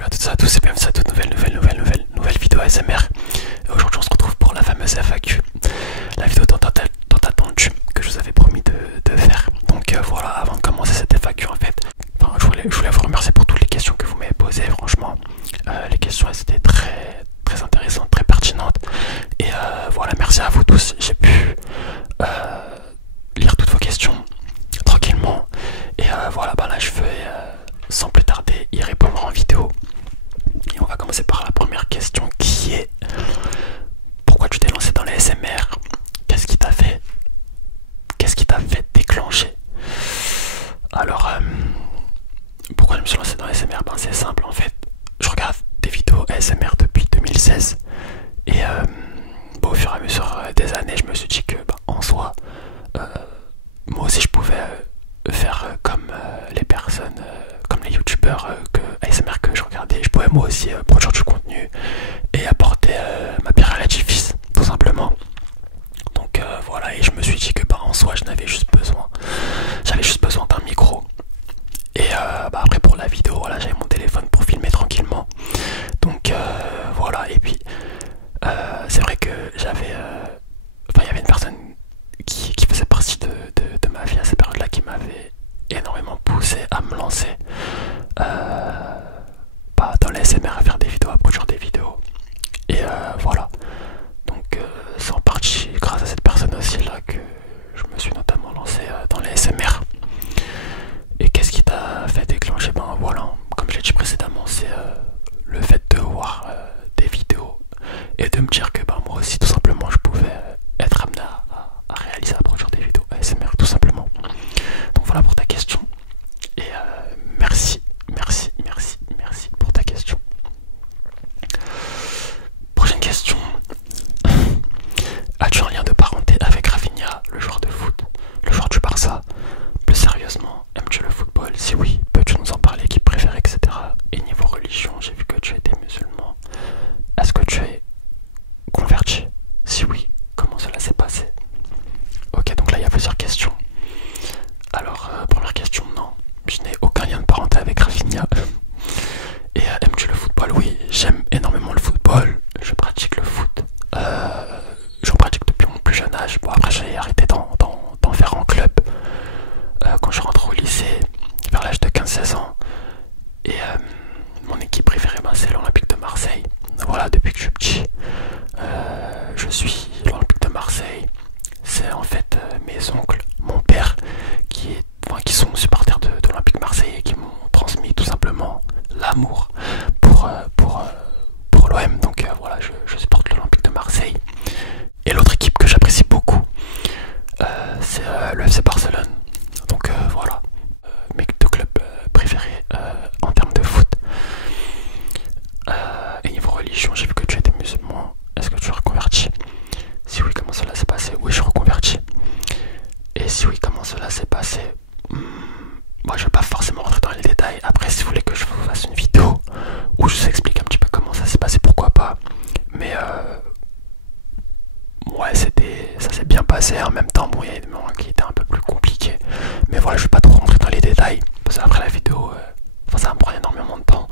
Salut à toutes et à tous et bienvenue à toute nouvelle vidéo ASMR. Et aujourd'hui on se retrouve pour la fameuse FAQ, la vidéo tant attendue que je vous avais promis de faire. Donc voilà, avant de commencer cette FAQ en fait, je voulais vous remercier pour toutes les questions que vous m'avez posées. Franchement, les questions elles étaient très intéressantes, très pertinentes. Et voilà, merci à vous tous, j'ai pu lire toutes vos questions tranquillement. Et voilà, là je vais sans plus tarder y répondre en vidéo. Et on va commencer par la première question qui est: pourquoi tu t'es lancé dans les SMR? Qu'est-ce qui t'a fait déclencher? Alors pourquoi je me suis lancé dans les SMR? C'est simple en fait. Je regarde des vidéos ASMR depuis 2016 et au fur et à mesure des années je me suis dit que en soi moi aussi je pouvais faire comme les personnes, comme les youtubeurs ASMR que je regardais. Je pouvais moi aussi produire du contenu et apporter ma pierre à l'édifice, tout simplement. Donc voilà, et je me suis dit que en soi j'avais juste besoin d'un micro. Et après pour la vidéo, voilà, j'avais mon téléphone pour filmer tranquillement. Donc voilà, et puis c'est vrai que j'avais il y avait une personne qui faisait partie de ma vie à cette période là, qui m'avait énormément poussé à me lancer dans les SMR, à faire des vidéos, à produire des vidéos. Et voilà, donc c'est en partie grâce à cette personne aussi là que je me suis notamment lancé dans les SMR. Et qu'est-ce qui t'a fait déclencher? Voilà, comme je l'ai dit précédemment, c'est le fait de voir des vidéos et de me dire que moi aussi tout simplement je pouvais être amené à réaliser, à produire des vidéos ASMR tout simplement. Donc voilà pour ta question. Et merci pour ta question. Prochaine question. As-tu un lien de parenté avec Rafinha, le joueur de foot, le joueur du Barça? Plus sérieusement, aimes-tu le football? Si oui, peux-tu nous en parler, qui préfère, etc. Et niveau religion, j'ai vu que tu étais musulman. Est-ce que tu es converti? Si oui, comment cela s'est passé? Ok, donc là il y a plusieurs questions. Alors, première question, non, je n'ai aucun lien de parenté avec Rafinha. Et aimes-tu le football? Oui, j'aime énormément le football. Je pratique le foot. J'en pratique depuis mon plus jeune âge. Bon, après j'ai arrêté d'en faire en club quand je rentre au lycée, vers l'âge de 15-16 ans. Et mon équipe préférée, c'est l'Olympique de Marseille. Voilà, depuis que je suis petit, je suis l'Olympique de Marseille. C'est en fait mes oncles, mon père, qui sont supporters de l'Olympique Marseille et qui m'ont transmis tout simplement l'amour pour l'OM. Donc voilà, je supporte l'Olympique de Marseille. Et l'autre équipe que j'apprécie beaucoup, c'est le FC Barcelone. Donc voilà, mes deux clubs préférés en termes de foot. Et niveau religion, j'ai vu que tu étais musulman. Est-ce que tu es reconverti? Si oui, comment cela s'est passé? Oui, je suis reconverti. Et si oui, comment cela s'est passé? Moi, je vais pas forcément rentrer dans les détails. Après, si vous voulez que je vous fasse une vidéo où je vous explique un petit peu comment ça s'est passé, pourquoi pas. Mais ouais, ça s'est bien passé. En même temps, il y a des moments qui étaient un peu plus compliqués. Mais voilà, je vais pas trop rentrer dans les détails parce qu'après la vidéo, ça va me prendre énormément de temps.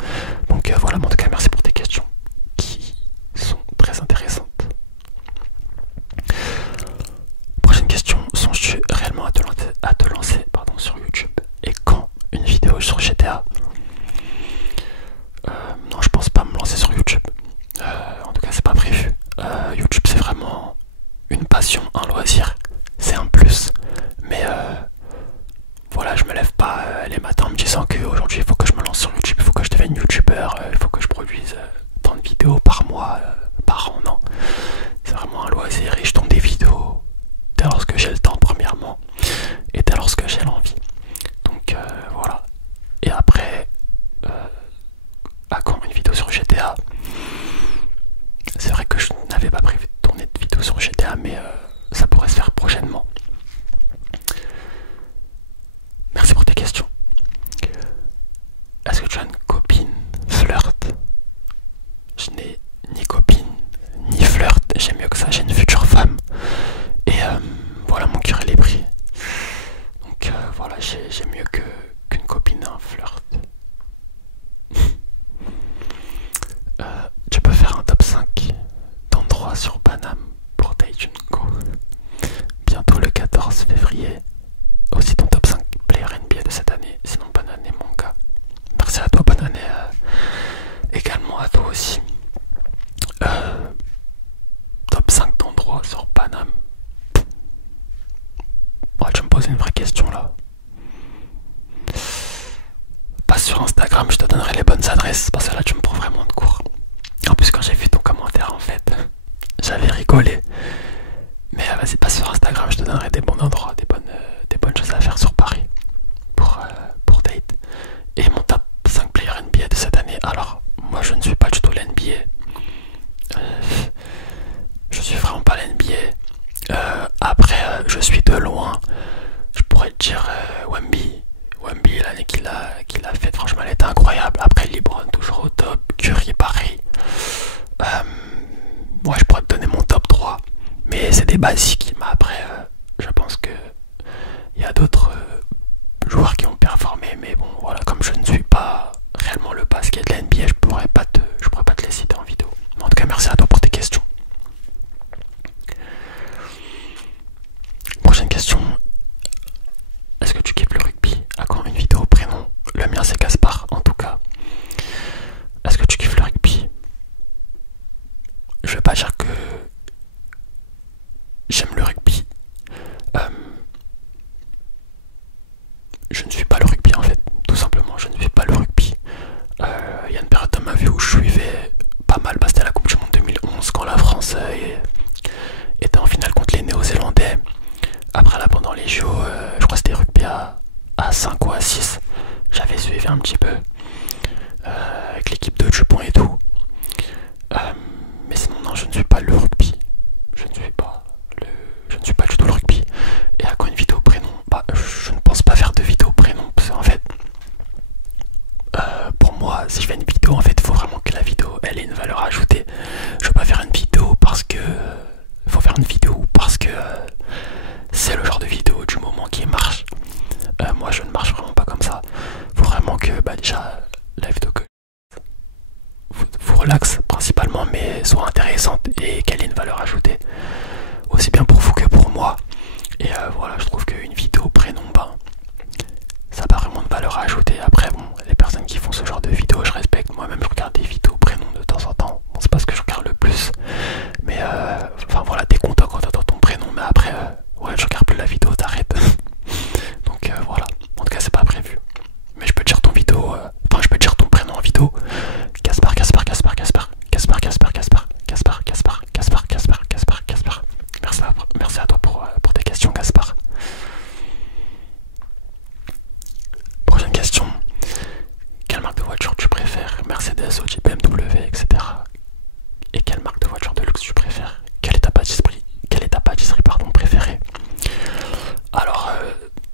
Donc voilà, en tout cas, merci pour tes questions qui sont très intéressantes. Prochaine question: songes-tu réellement à te lancer sur YouTube? Et quand une vidéo sur GTA? Non, je pense pas me lancer sur YouTube. En tout cas, c'est pas prévu. YouTube, c'est vraiment une passion, un loisir. C'est un plus. Mais voilà, je me lève pas les matins en me disant qu'aujourd'hui il faut que je me lance sur YouTube, il faut que je devienne YouTubeur, il faut que je produise tant de vidéos par mois, par an. Non, c'est vraiment un loisir et je tourne des vidéos dès lorsque j'ai le temps, premièrement, et dès lorsque j'ai l'envie. Donc voilà. Et après, à quand une vidéo sur GTA? C'est vrai que je n'avais pas prévu de tourner de vidéo sur GTA, mais ça pourrait se faire prochainement. Merci pour tes questions. Est-ce que tu as une copine? Flirt? Je n'ai ni copine ni flirt, j'ai mieux que ça, j'ai une future femme. Et voilà, mon cœur il est pris. Donc voilà, j'ai mieux qu'une copine et un flirt. Tu peux faire un top 5 d'endroits sur Paname pour Taijun Go. Bientôt le 14 février. Aussi ton top 5 player NBA de cette année. Sinon bonne année mon gars. Merci à toi, bonne année également à toi aussi. Top 5 d'endroits sur Paname. Ouais, tu me poses une vraie question là. Passe sur Instagram, je te donnerai les bonnes adresses. Parce que là tu me prends vraiment de court. En plus quand j'ai vu ton commentaire en fait, j'avais rigolé. Mais vas-y, passe sur Instagram, je te donnerai des bons endroits, des bonnes choses à faire sur Paris pour date. Et mon top 5 player NBA de cette année. Alors, moi je ne suis pas du tout l'NBA. Je suis vraiment pas l'NBA. Après, je suis de loin. Je pourrais te dire Wemby. Wemby, l'année qu'il a faite, franchement, elle était incroyable. Après, LeBron, toujours au top. Curry, pareil. Moi, je pourrais te donner mon top 3. Mais c'est des basiques. Mais après, je pense que il y a d'autres joueurs qui ont performé. Mais bon, voilà, comme je ne suis pas réellement le basket de l'NBA, je pourrais pas te les citer en vidéo. Mais en tout cas, merci à toi pour tes questions. Prochaine question. Est-ce que tu kiffes le rugby? À quand une vidéo prénom? Le mien c'est Gaspard en tout cas. Est-ce que tu kiffes le rugby? Je vais pas dire que j'aime le rugby. Je ne suis pas le rugby en fait. Tout simplement, je ne suis pas le rugby. Il y a une période dans ma vie où je suivais pas mal. C'était la Coupe du Monde 2011 quand la France était en finale contre les Néo-Zélandais. Après là pendant les JO, je crois que c'était rugby à 5 ou à 6. J'avais suivi un petit peu avec l'équipe de Dupont et tout. Mais sinon non, je ne suis pas le rugby. Je ne suis pas du tout le rugby. Et à quand une vidéo prénom? Bah je ne pense pas faire de vidéo prénom. Parce qu'en fait pour moi si je fais une vidéo en fait il faut vraiment que la vidéo elle ait une valeur ajoutée. Je veux pas faire une vidéo parce que faut faire une vidéo parce que c'est le genre de vidéo du moment qui marche. Moi je ne marche vraiment pas comme ça. Faut vraiment que déjà la vidéo que vous relaxe principalement mais soit intéressante et qu'elle ait une valeur ajoutée. Aussi bien pour vous que pour moi. Et voilà, je trouve qu'une vidéo prénom, ça n'a pas vraiment de valeur à ajouter. Après bon, les personnes qui font ce genre de vidéos je respecte. Moi-même je regarde des vidéos prénoms de temps en temps. Bon, c'est pas ce que je regarde le plus. Mais enfin voilà, t'es content quand t'entends ton prénom. Mais après ouais, je regarde plus la vidéo, t'arrêtes. Donc voilà, en tout cas c'est pas prévu. Mais je peux te dire ton vidéo, enfin je peux te dire ton prénom en vidéo. Gaspard, Gaspard, Gaspard, Gaspard, Gaspard, Gaspard, Gaspard, Gaspard, Gaspard, Gaspard, Gaspard, Gaspard, Gaspard. Merci à toi pour tes questions, Gaspard. Prochaine question. Quelle marque de voiture tu préfères? Mercedes, Audi, BMW, etc. Et quelle marque de voiture de luxe tu préfères? Quelle est ta pâtisserie préférée? Alors,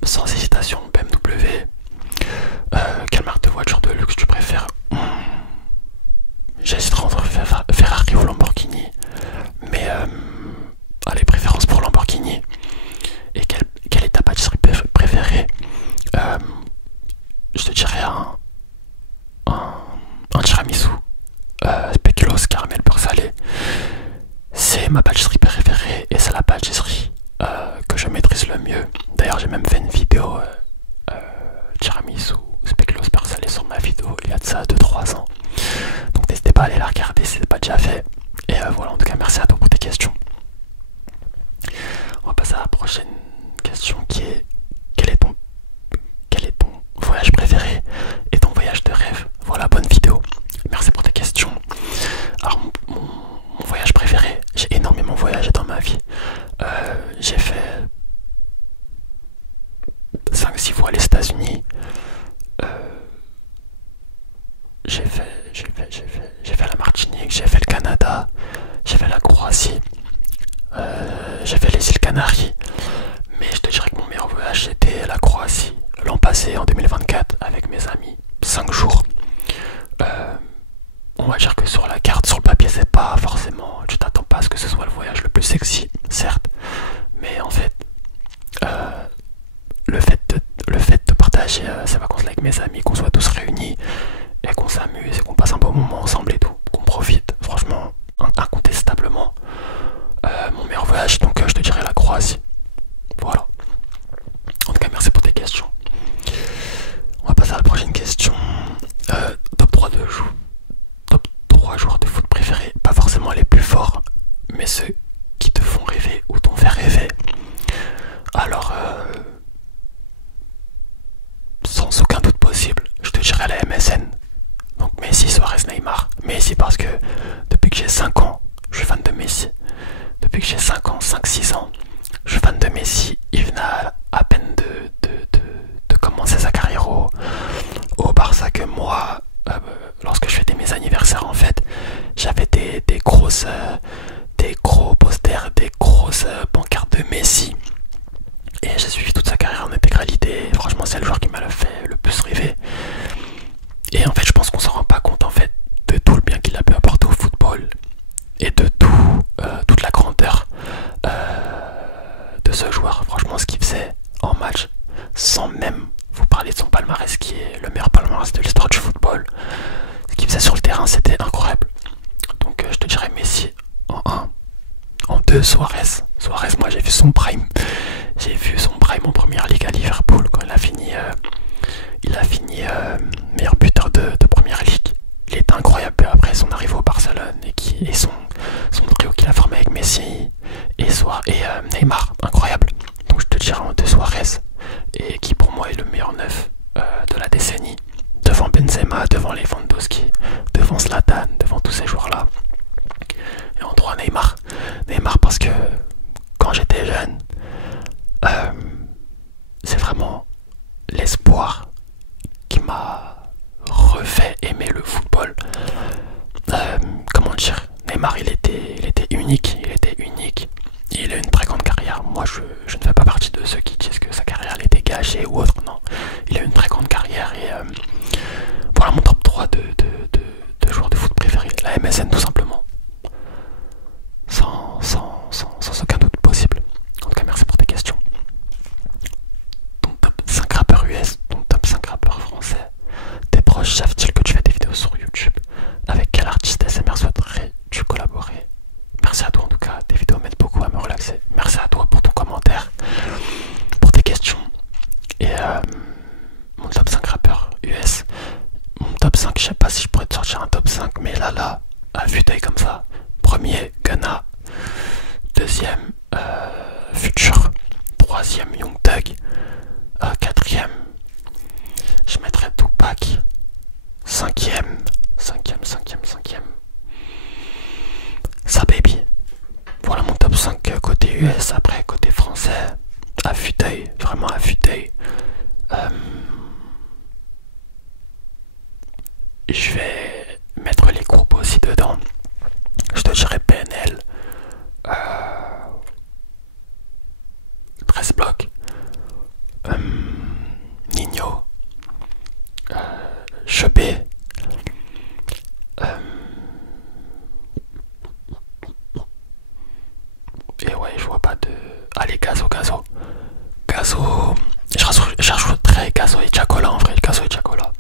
sans hésitation, BMW. Quelle marque de voiture de luxe tu préfères? J'hésiterai entre Ferrari ou Lamborghini. Mais allez, préférence pour Lamborghini. Et quelle est ta pâtisserie préférée? Je te dirais un tiramisu spéculoos caramel beurre salé. C'est ma pâtisserie préférée et c'est la pâtisserie que je maîtrise le mieux. D'ailleurs j'ai même fait une vidéo tiramisu spéculoos beurre salé sur ma vidéo il y a de ça 2-3 ans. Donc n'hésitez pas à aller la regarder si ce n'est pas déjà fait. Et voilà, en tout cas merci à toi pour tes questions. On va passer à la prochaine question qui est quel est ton voyage préféré et ton voyage de rêve? Voilà, bonne vidéo. Merci pour tes questions. Alors mon voyage préféré, j'ai énormément voyagé dans ma vie. J'ai fait 5-6 fois les États-Unis. J'ai fait la Martinique, j'ai fait le Canada, j'ai fait la Croatie, j'ai fait les îles Canaries. Mais je te dirais que mon meilleur voyage c'était la Croatie l'an passé en 2024 avec mes amis. 5 jours. On va dire que sur la carte, sur le papier, c'est pas forcément. Tu t'attends pas à ce que ce soit le voyage le plus sexy, certes. Mais en fait, le fait de partager ces vacances avec mes amis, qu'on soit tous réunis et qu'on s'amuse et qu'on passe un bon moment ensemble et tout, qu'on profite Suarez, Neymar. Messi parce que depuis que j'ai 5 ans, je suis fan de Messi. Depuis que j'ai 5 ans, 5-6 ans, je suis fan de Messi. Il venait à peine de commencer sa carrière au Barça que moi, lorsque je fêtais mes anniversaires en fait, j'avais des gros posters, des grosses pancartes de Messi. Et j'ai suivi toute sa carrière en intégralité. Franchement, c'est le joueur qui m'a fait le plus rêver. Et en fait, je pense qu'on s'en rend pas compte en fait de tout le bien qu'il a pu apporter au football et de toute la grandeur de ce joueur. Franchement, ce qu'il faisait en match, sans même vous parler de son palmarès qui est le meilleur palmarès de l'histoire du football, ce qu'il faisait sur le terrain, c'était incroyable. Donc, je te dirais Messi en 1. En 2, Suarez. Suarez, moi j'ai vu son prime. J'ai vu son prime en première ligue à Liverpool quand il a fini meilleur buteur de première ligue. Il était incroyable après son arrivée au Barcelone et son trio qu'il a formé avec Messi et Neymar, incroyable. Donc je te dirais en 2 Suarez, et qui pour moi est le meilleur neuf de la décennie, devant Benzema, devant Lewandowski, devant Zlatan, devant tous ces joueurs là. Et en 3 Neymar. Neymar parce que quand j'étais jeune, c'est vraiment l'espoir qui m'a refait aimer le football. Comment dire, Neymar il était unique, il a une très grande carrière. Moi je ne fais pas partie de ceux qui disent que sa carrière elle était gâchée ou autre, non. Il a une très grande carrière et voilà mon top 3 de joueurs de foot préférés. La MSN tout simplement. Sans aucun doute possible. En tout cas, merci pour tes questions. Ton top 5 rappeurs US, ton top 5 rappeurs français. Tes proches savent-ils que tu fais des vidéos sur YouTube? Avec quel artiste SMR souhaiterais-tu collaborer? Merci à toi en tout cas, tes vidéos m'aident beaucoup à me relaxer. Merci à toi pour ton commentaire, pour tes questions. Et mon top 5 rappeurs US. Mon top 5, je sais pas si je pourrais te sortir un top 5, mais là, à vue d'œil comme ça. Premier, Gunna. Deuxième, Future. Troisième, Young Thug. Quatrième, je mettrais Tupac. Cinquième, Sa Baby. Voilà mon top 5 côté US. Après, côté français, à vue d'œil, vraiment à vue d'œil. Je vais mettre les groupes aussi dedans. Je te dirais PNL, 13 blocs, Nino, Chebet, et ouais, je vois pas de. Allez, Gazo. Je rajouterais Gazo et Chacola en vrai, Gazo et Chacola.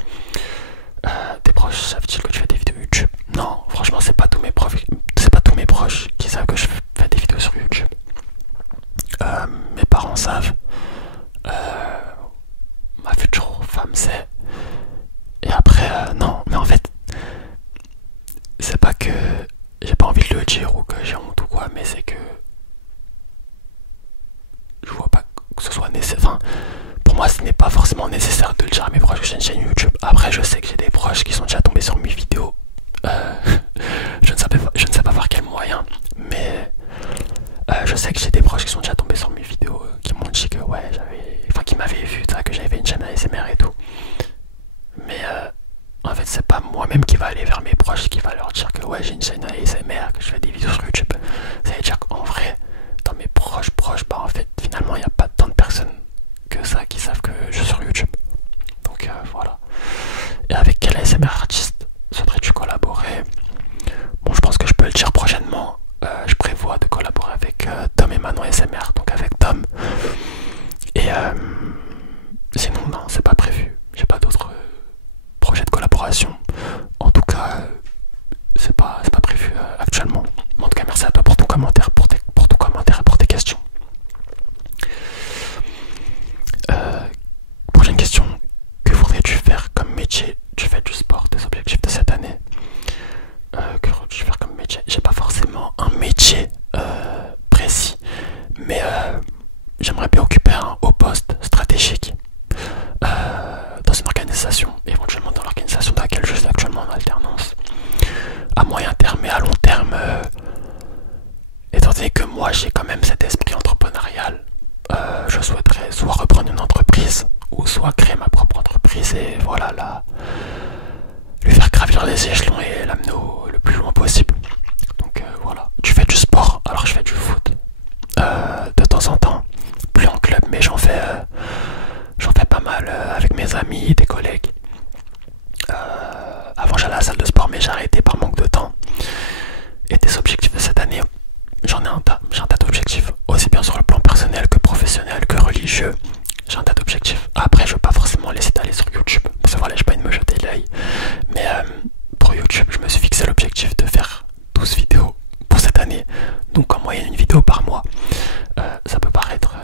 Tes proches savent-ils que tu fais des vidéos YouTube? Non, franchement, c'est pas tous mes proches qui savent que je fais des vidéos sur YouTube. Mes parents savent. Ma future femme sait. Et après, non, mais en fait, c'est pas que j'ai pas envie de le dire ou que j'ai honte ou quoi, mais c'est que je vois pas que ce soit nécessaire. Enfin, pour moi, ce n'est pas forcément nécessaire de le dire à mes proches que j'ai une chaîne YouTube. Après, je sais que j'ai des proches qui sont déjà tombés sur mes vidéos. Je ne sais pas par quel moyen, mais je sais que j'ai des proches qui sont déjà tombés sur mes vidéos, qui m'ont dit que ouais, qui m'avaient vu, que j'avais une chaîne ASMR et tout. Mais en fait, c'est pas moi-même qui va aller vers mes proches qui va leur dire que ouais, j'ai une chaîne ASMR, que je fais des vidéos sur YouTube. Ça veut dire qu'en vrai, dans mes proches, bah en fait, finalement, il n'y a pas tant de personnes que ça qui savent que je suis sur YouTube. Donc voilà. Et avec quel ASMR artiste souhaiterais-tu collaborer? Bon, je pense que je peux le dire prochainement. Je prévois de collaborer avec Tom et Manon ASMR, donc avec Tom. Et sinon, non, c'est pas prévu. J'ai pas d'autres projets de collaboration. En tout cas, c'est pas prévu actuellement. En tout cas, merci à toi pour ton commentaire, pour l'amener le plus loin possible. Donc voilà. Tu fais du sport, alors je fais du foot de temps en temps, plus en club, mais j'en fais pas mal avec mes amis et des collègues. Avant j'allais à la salle de sport, mais j'ai arrêté par manque de temps. Et des objectifs de cette année, j'en ai un tas. J'ai un tas d'objectifs, aussi bien sur le plan personnel que professionnel que religieux. J'ai un tas d'objectifs. Après, je veux pas forcément laisser d'aller sur YouTube, parce que voilà, j'ai pas envie de me jeter l'œil. Mais pour YouTube, je me suis fixé l'objectif de faire 12 vidéos pour cette année. Donc en moyenne, une vidéo par mois. Ça peut paraître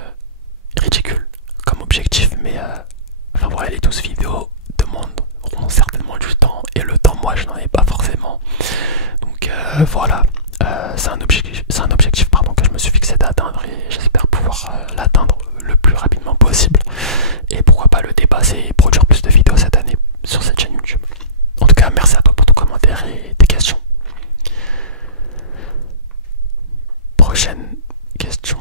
ridicule comme objectif, mais enfin voilà, les 12 vidéos demanderont certainement du temps. Et le temps, moi, je n'en ai pas forcément. Donc voilà. C'est un objectif pardon, que je me suis fixé d'atteindre et j'espère pouvoir l'atteindre le plus rapidement possible et pourquoi pas le dépasser et produire plus de vidéos cette année sur cette chaîne YouTube. En tout cas, merci à toi pour ton commentaire et tes questions. Prochaine question.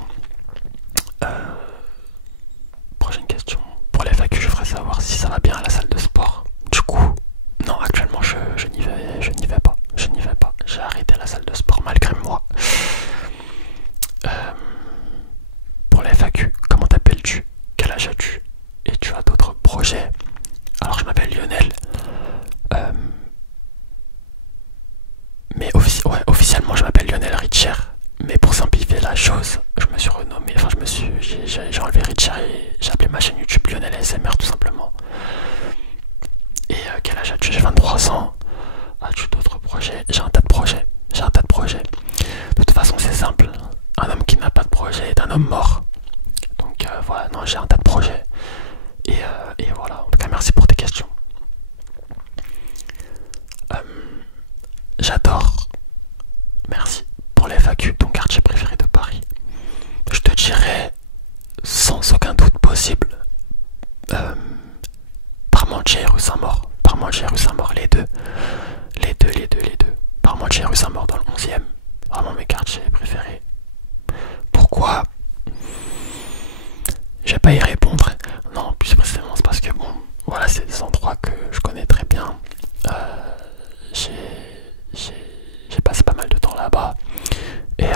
Prochaine question. Pour les FAQ, je ferais savoir si ça va bien à la salle de sport. Du coup, non, actuellement je n'y vais pas. J'ai arrêté la salle de sport malgré moi. Pour les FAQ, comment t'appelles-tu? Quel âge as-tu? Et tu as d'autres projets? Alors je m'appelle Lionel. Mais officiellement je m'appelle Lionel Richer. Mais pour simplifier la chose, je me suis renommé, enfin j'ai enlevé Richer et j'ai appelé ma chaîne YouTube Lionel ASMR tout simplement. Et quel âge as-tu? J'ai 23 ans. As-tu d'autres projets? J'ai un tas de projets. De toute façon, c'est simple. Un homme qui n'a pas de projet est un homme mort. Donc voilà, non, j'ai un tas de projets. Et voilà, en tout cas, merci pour tes questions. J'adore. Merci pour les FAQ, ton quartier préféré de Paris. Je te dirais, sans aucun doute possible, Parmentier et rue Saint-Maur. Parmentier et rue Saint-Maur, les deux. Parmentier et rue Saint-Maur dans le 11e. Vraiment mes quartiers préférés. Pourquoi? Je vais pas y répondre. Non, plus précisément, c'est parce que bon, voilà, c'est des endroits que je connais très bien. J'ai passé pas mal de temps là-bas. Et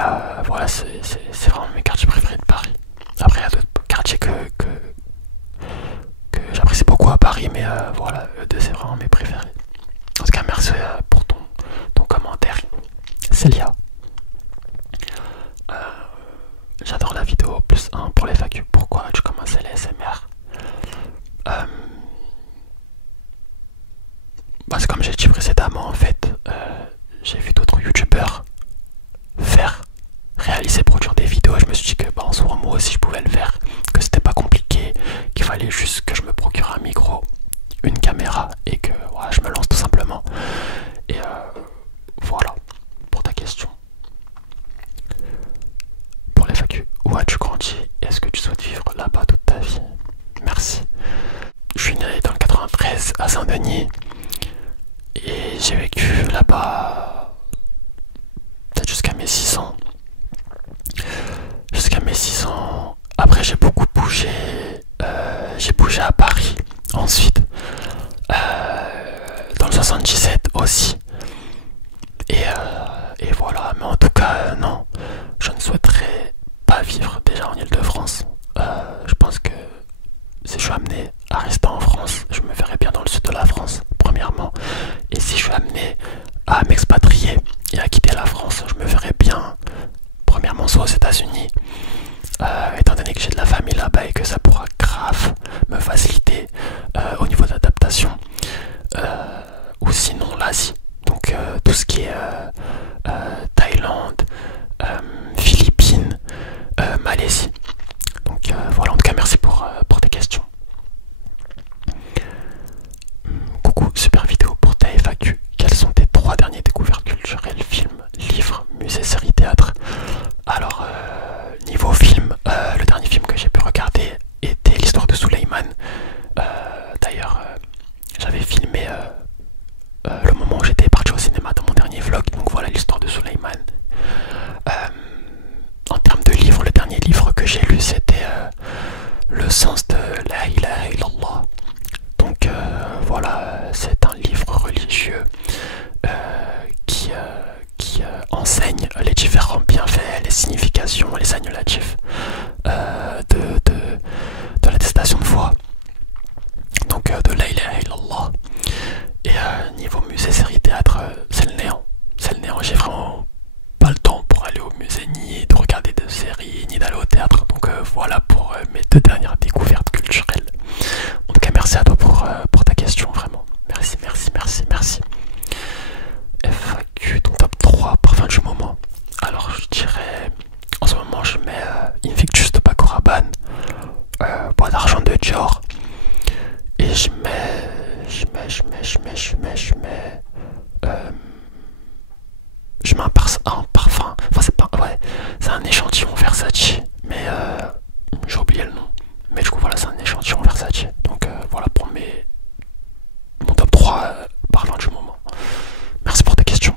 voilà, c'est vraiment mes quartiers préférés de Paris. Après, il y a d'autres quartiers que j'apprécie beaucoup à Paris, mais voilà, eux deux, c'est vraiment mes préférés. En tout cas, merci pour ton commentaire. Célia. J'adore la vidéo plus 1 pour les FAQ. Pourquoi tu commences les SMR? C'est comme j'ai dit précédemment, en fait, j'ai vu d'autres youtubeurs réaliser, produire des vidéos. Je me suis dit que en soi, moi aussi je pouvais le faire, que c'était pas compliqué, qu'il fallait juste que je me procure un micro, une caméra et que voilà, je me lance tout simplement. Et voilà pour ta question. Pour les FAQ, où as-tu grandi? Est-ce que tu souhaites vivre là-bas toute ta vie? Merci. Je suis né dans le 93 à Saint-Denis et j'ai vécu là-bas peut-être jusqu'à mes 6 ans. Après j'ai beaucoup bougé. J'ai bougé à Paris. Ensuite dans le 77 aussi. Et voilà. Mais en tout cas non. Je ne souhaiterais pas vivre déjà en Île-de-France. Je pense que si je suis amené à rester en France, je me verrais bien dans le sud de la France, premièrement. Et si je suis amené à m'expatrier et à quitter la France, je me verrais bien, premièrement, soit aux États-Unis, étant donné que j'ai de la famille là-bas et que ça pourra grave me faciliter au niveau d'adaptation, ou sinon l'Asie. Donc tout ce qui est Thaïlande, Philippines, Malaisie. Donc voilà, en tout cas merci pour tes questions. Coucou, super vidéo pour ta FAQ. Quelles sont tes 3 dernières découvertes culturelles, films, livres, musées, séries, théâtre? Alors niveau film, le dernier film que j'ai pu regarder était l'histoire de Suleyman. D'ailleurs j'avais filmé le moment où j'étais parti au cinéma dans mon dernier vlog. enseigne les différents bienfaits, les significations, les annulatifs de l'attestation de foi, donc de la ilaha illallah. Et niveau musée, série, théâtre, c'est le néant. C'est le néant, j'ai vraiment pas le temps pour aller au musée, ni de regarder de séries, ni d'aller au théâtre. Donc voilà pour mes 2 dernières découvertes culturelles. En tout cas, merci à toi pour ta question, vraiment. Merci, merci, merci, merci. FAQ, ton top 3 parfum du moment. Alors je dirais, en ce moment je mets Invictus de Paco Rabanne, Bois d'argent de Dior, et je mets un parfum, enfin c'est pas, ouais, c'est un échantillon Versace, mais j'ai oublié le nom, mais du coup voilà, c'est un échantillon Versace, donc voilà pour mon top 3 parfum du moment. Merci pour tes questions.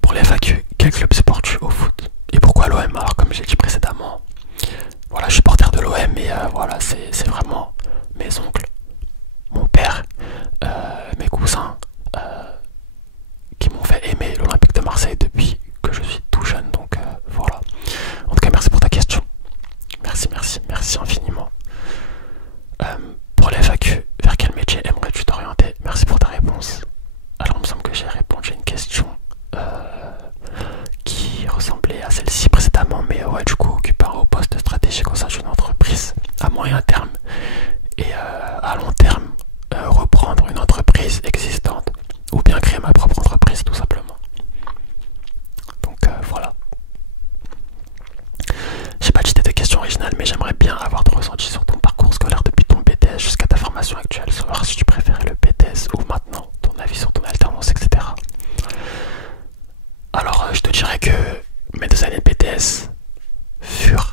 Pour les FAQ, quel club supportes-tu au foot et pourquoi l'OM? Alors comme j'ai dit précédemment, voilà, je suis supporter de l'OM et voilà, c'est vraiment mes oncles, mon père, mes cousins qui m'ont fait aimer l'Olympique de Marseille depuis que je suis tout jeune, donc voilà. En tout cas, merci pour ta question. Merci, merci, merci infiniment. Pour les FAQ, vers quel métier aimerais-tu t'orienter? Merci pour ta réponse. Alors, il me semble que j'ai répondu à une question qui ressemblait à celle-ci précédemment, mais ouais, du coup, occuper un haut poste stratégique au sein d'une entreprise à moyen terme et à long terme, reprendre une entreprise existante ou bien créer ma propre entreprise, tout simplement. Donc voilà. J'ai pas cité de questions originales, mais j'aimerais bien avoir ton ressenti sur ton parcours scolaire depuis ton BTS jusqu'à ta formation actuelle, savoir si tu préférais le BTS ou maintenant, ton avis sur ton alternance, etc. Alors je te dirais que mes 2 années de BTS furent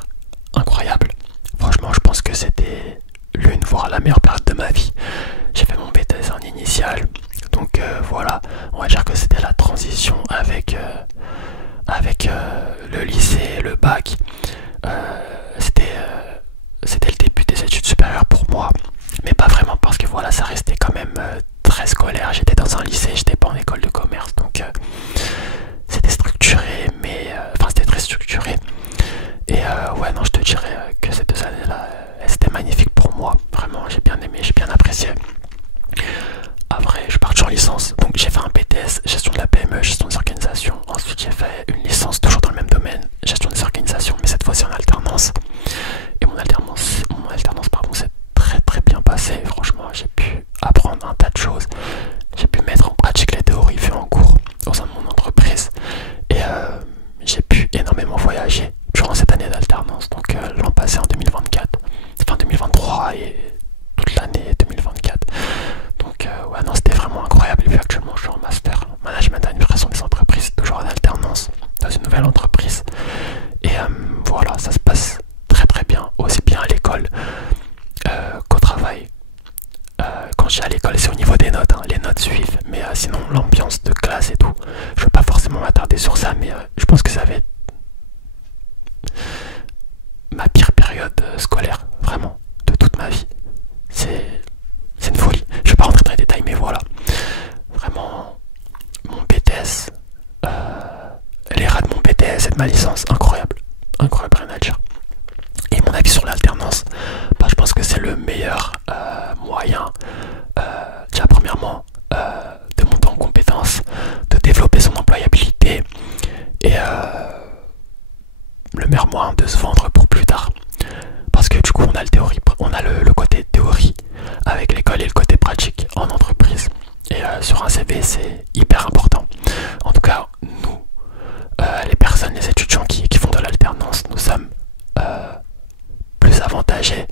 incroyables. Franchement, je pense que c'était l'une, voire la meilleure période de ma vie. J'ai fait mon BTS en initial, donc voilà, on va dire que c'était la transition avec le lycée, le bac. C'était le début des études supérieures pour moi, mais pas vraiment parce que voilà, ça restait quand même très scolaire. J'étais dans un lycée, j'étais pas en école de commerce, donc c'était structuré, mais enfin c'était très structuré. Et ouais, non, je te dirais que ces 2 années-là, c'était magnifique pour moi. Vraiment, j'ai bien aimé, j'ai bien apprécié. Après, je suis parti en licence, donc j'ai fait un BTS, gestion de la PME, gestion des organisations. Ensuite, j'ai fait une licence toujours dans le même domaine, gestion des organisations, mais cette fois-ci en alternance. Et mon alternance, pardon, s'est très très bien passée. Franchement, j'ai pu apprendre un tas de choses. J'ai pu mettre en pratique les théories vues en cours au sein de mon entreprise. Et j'ai pu énormément voyager durant cette année d'alternance. Donc l'an passé en 2024, enfin 2023 et toute l'année 2024. Donc ouais, non, c'était vraiment incroyable. Et puis actuellement, je suis en master management administration des entreprises, toujours en alternance dans une nouvelle entreprise. Et voilà, ça se passe très très bien, aussi bien à l'école qu'au travail. Quand je suis à l'école, c'est au niveau des notes, hein. Les notes suivent, mais sinon l'ambiance de classe et tout, je veux pas forcément m'attarder sur ça, mais je pense que ça va être ma pire période scolaire, vraiment, de toute ma vie. C'est une folie. Je vais pas rentrer dans les détails, mais voilà. Vraiment, mon BTS, les rats de mon BTS et de ma licence, incroyable. Incroyable, rien à dire. Et mon avis sur l'alternance, bah, je pense que c'est le meilleur moyen, déjà premièrement, de monter en compétences, de développer son employabilité et le meilleur moyen de se vendre pour plus tard. Parce que du coup on a le côté théorie avec l'école et le côté pratique en entreprise. Et sur un CV c'est hyper important. En tout cas nous, les personnes, les étudiants qui font de l'alternance, nous sommes plus avantagés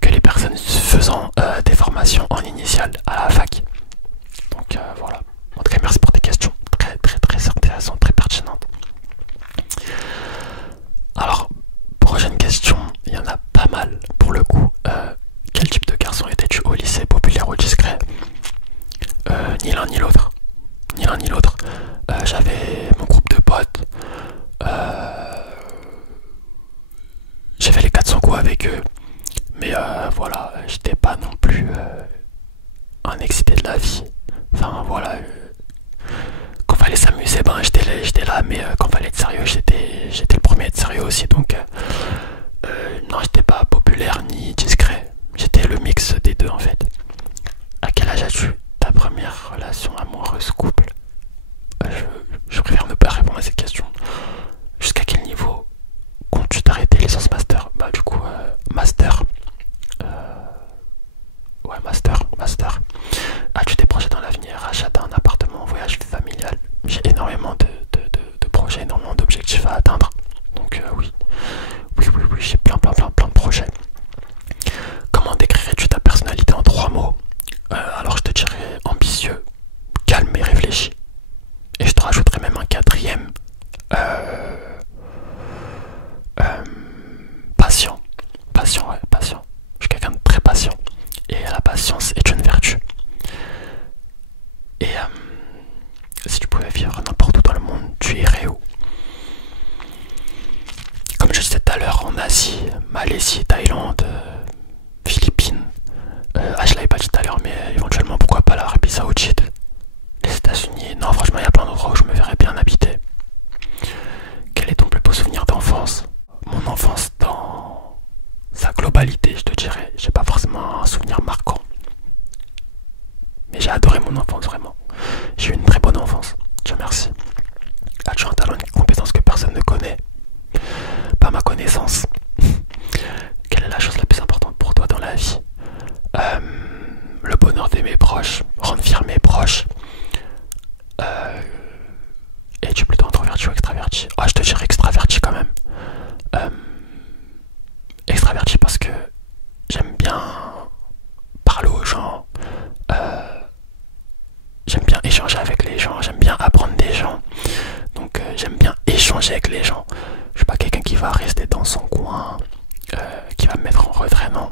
que les personnes faisant des formations en initiale à la fac. Donc voilà. En tout cas merci pour tes questions, très très très intéressantes, très pertinentes. Alors, prochaine question, il y en a pas mal pour le coup. Quel type de garçon étais-tu au lycée, populaire ou discret? Ni l'un ni l'autre. Ni l'un ni l'autre. J'avais mon groupe de potes. J'ai fait les 400 coups avec eux. Mais voilà, j'étais pas non plus un excité de la vie. Enfin voilà, quand fallait s'amuser, ben j'étais là, mais quand fallait être sérieux, j'étais le premier à être sérieux aussi. Donc non, j'étais pas populaire ni discret. J'étais le mix des deux en fait. À quel âge as-tu ta première relation amoureuse couple? Je préfère ne pas répondre à cette question. Jusqu'à quel niveau comptes-tu t'arrêter licence master? Bah du coup master. Ouais, master. As-tu des projets dans l'avenir? Achat d'un appartement, voyage familial? J'ai énormément de projets, énormément d'objectifs à atteindre. Donc oui. Oui, j'ai plein de projets. Comment décrirais-tu ta personnalité en 3 mots? Alors je te dirais ambitieux, calme et réfléchi. Et je te rajouterais même un quatrième. Patient. Ouais, patient. Je suis quelqu'un de très patient. Et la patience est une vertu. Et si tu pouvais vivre n'importe où dans le monde, tu irais où? Comme je disais tout à l'heure, en Asie, Malaisie, Thaïlande, Philippines. Je l'avais pas dit tout à l'heure, mais éventuellement, pourquoi pas l'Arabie Saoudite, les États-Unis. Non, franchement, il y a plein d'endroits où je me verrais bien habiter. Quel est ton plus beau souvenir d'enfance? Mon enfance dans sa globalité, je te dirais. J'ai pas forcément un souvenir marquant. Mais j'ai adoré mon enfance, vraiment. J'ai eu une très bonne enfance. Dieu merci. As-tu un talent, une compétence que personne ne connaît? Pas ma connaissance. Quelle est la chose la plus importante pour toi dans la vie? Le bonheur d'aimer mes proches, rendre fier mes proches. Es-tu plutôt introverti ou extraverti? Je te dirais extraverti quand même. Extraverti parce que j'aime bien parler aux gens. J'aime bien échanger avec les gens. J'aime bien apprendre des gens. Donc j'aime bien échanger avec les gens. Je suis pas quelqu'un qui va rester dans son coin, qui va me mettre en retrait, non.